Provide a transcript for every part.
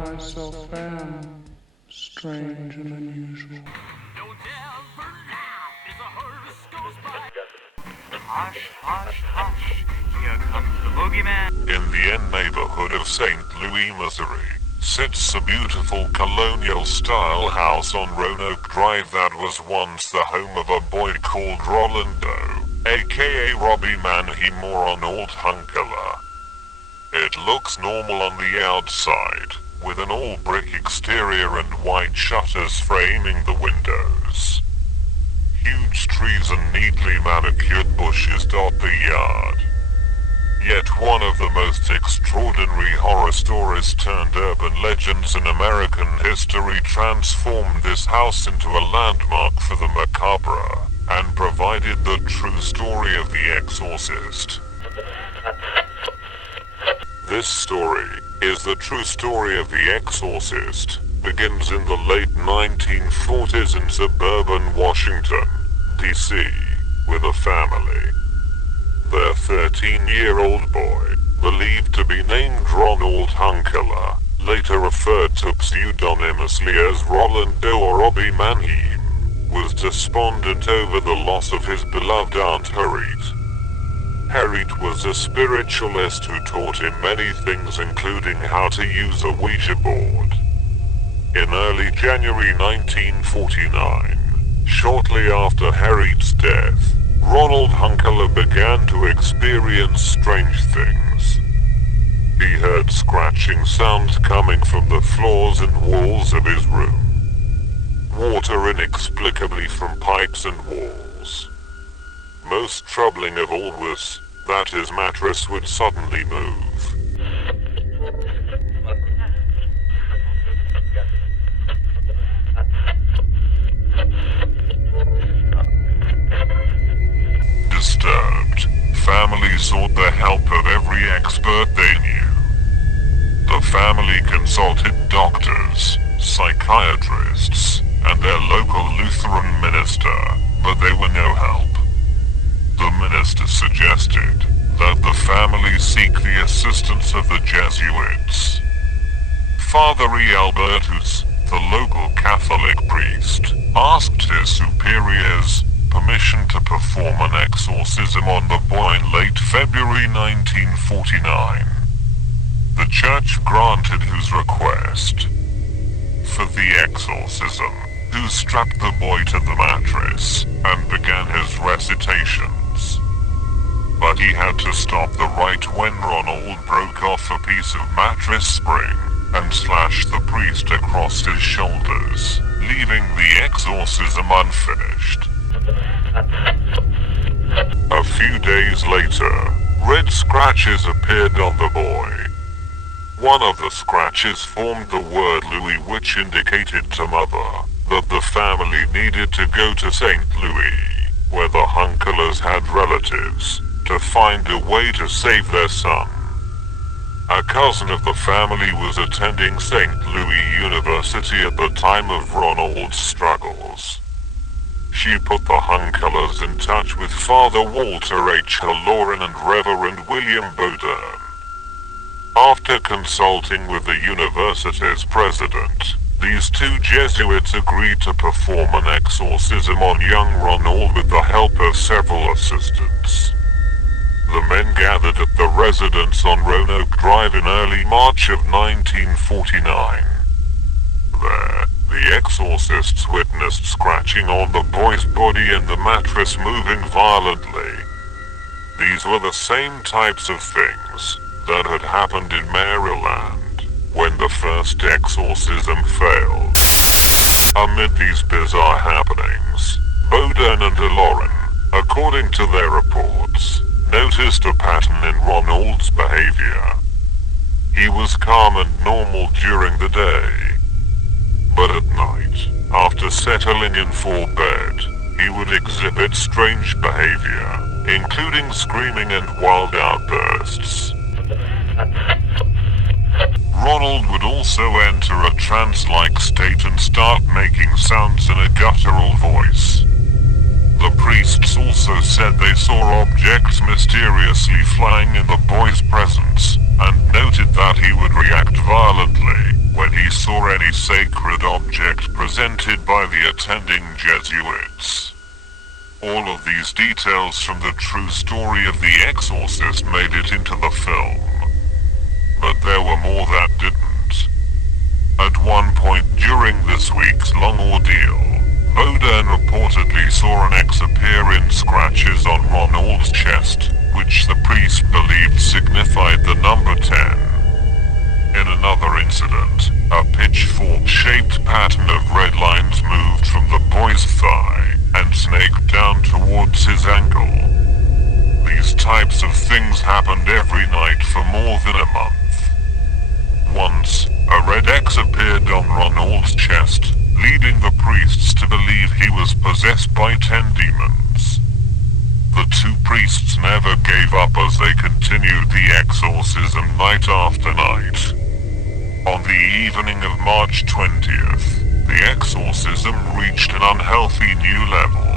myself am strange and unusual. Don't ever laugh as a hearse goes by. Hush, hush, hush, here comes the boogeyman. In the end neighborhood of St. Louis, Missouri, sits a beautiful colonial-style house on Roanoke Drive that was once the home of a boy called Rolando, aka Robbie Manhe Moron Old Hunkler. It looks normal on the outside, with an all-brick exterior and white shutters framing the windows. Huge trees and neatly manicured bushes dot the yard. Yet one of the most extraordinary horror stories turned urban legends in American history transformed this house into a landmark for the macabre, and provided the true story of the Exorcist. This story is the true story of the Exorcist. Begins in the late 1940s in suburban Washington, D.C., with a family. Their 13-year-old boy, believed to be named Ronald Hunkler, later referred to pseudonymously as Rolando or Robbie Manhe, was despondent over the loss of his beloved Aunt Harriet. Harriet was a spiritualist who taught him many things, including how to use a Ouija board. In early January 1949, shortly after Harriet's death, Ronald Hunkler began to experience strange things. He heard scratching sounds coming from the floors and walls of his room. Water inexplicably from pipes and walls. Most troubling of all was that his mattress would suddenly move. Disturbed, families sought the help of every expert they knew. The family consulted doctors, psychiatrists, and their local Lutheran minister, but they were no help. The minister suggested that the family seek the assistance of the Jesuits. Father E. Albertus, the local Catholic priest, asked his superiors permission to perform an exorcism on the boy in late February 1949. The church granted his request. For the exorcism, who strapped the boy to the mattress and began his recitations. But he had to stop the right when Ronald broke off a piece of mattress spring and slashed the priest across his shoulders, leaving the exorcism unfinished. A few days later, red scratches appeared on the boy. One of the scratches formed the word Louis, which indicated to Mother that the family needed to go to St. Louis, where the Hunklers had relatives, to find a way to save their son. A cousin of the family was attending St. Louis University at the time of Ronald's struggles. She put the Hunklers in touch with Father Walter H. Halloran and Reverend William Bowden. After consulting with the university's president, these two Jesuits agreed to perform an exorcism on young Ronald with the help of several assistants. The men gathered at the residence on Roanoke Drive in early March of 1949. There, the exorcists witnessed scratching on the boy's body and the mattress moving violently. These were the same types of things that had happened in Maryland when the first exorcism failed. Amid these bizarre happenings, Bowden and Halloran, according to their reports, noticed a pattern in Ronald's behavior. He was calm and normal during the day, but at night, after settling in for bed, he would exhibit strange behavior, including screaming and wild outbursts. Ronald would also enter a trance-like state and start making sounds in a guttural voice. The priests also said they saw objects mysteriously flying in the boy's presence, and noted that he would react violently when he he saw any sacred object presented by the attending Jesuits. All of these details from the true story of the Exorcist made it into the film. But there were more that didn't. At one point during this week's long ordeal, Boden reportedly saw an X appear in scratches on Ronald's chest, which the priest believed signified the number 10. In another incident, a pitchfork-shaped pattern of red lines moved from the boy's thigh and snaked down towards his ankle. These types of things happened every night for more than a month. Once, a red X appeared on Ronald's chest, leading the priests to believe he was possessed by 10 demons. The two priests never gave up as they continued the exorcism night after night. On the evening of March 20th, the exorcism reached an unhealthy new level.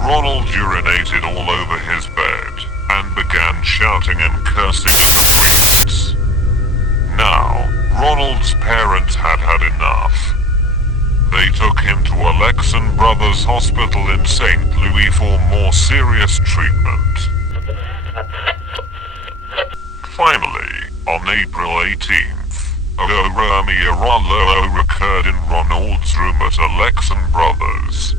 Ronald urinated all over his bed, and began shouting and cursing at the priests. Now, Ronald's parents had had enough. They took him to Alexan Brothers Hospital in St. Louis for more serious treatment. Finally, on April 18th, a Rolo occurred in Ronald's room at Alexan Brothers.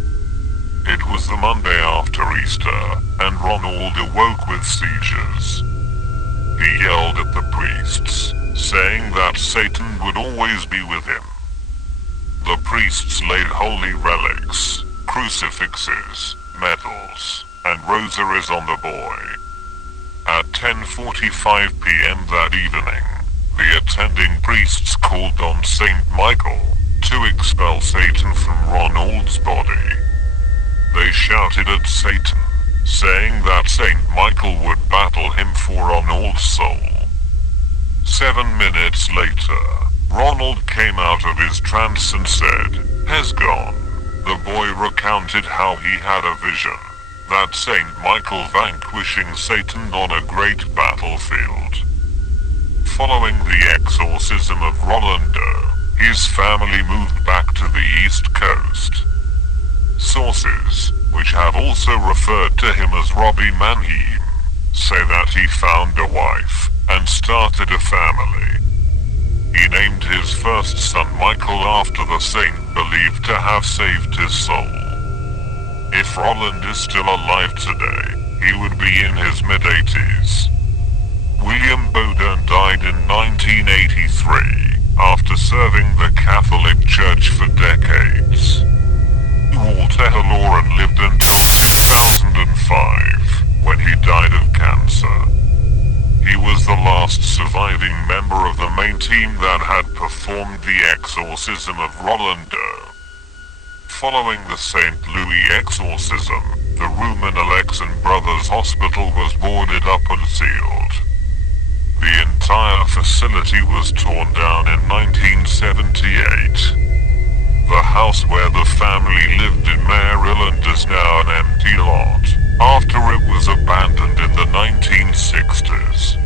It was the Monday after Easter, and Ronald awoke with seizures. He yelled at the priests, saying that Satan would always be with him. The priests laid holy relics, crucifixes, medals, and rosaries on the boy. At 10:45 p.m. that evening, the attending priests called on Saint Michael to expel Satan from Ronald's body. They shouted at Satan, saying that Saint Michael would battle him for Ronald's soul. 7 minutes later, Ronald came out of his trance and said, "Has gone." The boy recounted how he had a vision that Saint Michael vanquishing Satan on a great battlefield. Following the exorcism of Rolando, his family moved back to the East Coast. Sources, which have also referred to him as Robbie Manheim, say that he found a wife and started a family. He named his first son Michael after the saint believed to have saved his soul. If Roland is still alive today, he would be in his mid-80s. William Boden died in 1983 after serving the Catholic Church for decades. Walter Halloran lived until 2005, when he died of cancer. He was the last surviving member of the main team that had performed the exorcism of Rolando. Following the St. Louis exorcism, the room in Alexan Brothers Hospital was boarded up and sealed. The entire facility was torn down in 1978. The house where the family lived in Maryland is now an empty lot, after it was abandoned in the 1960s.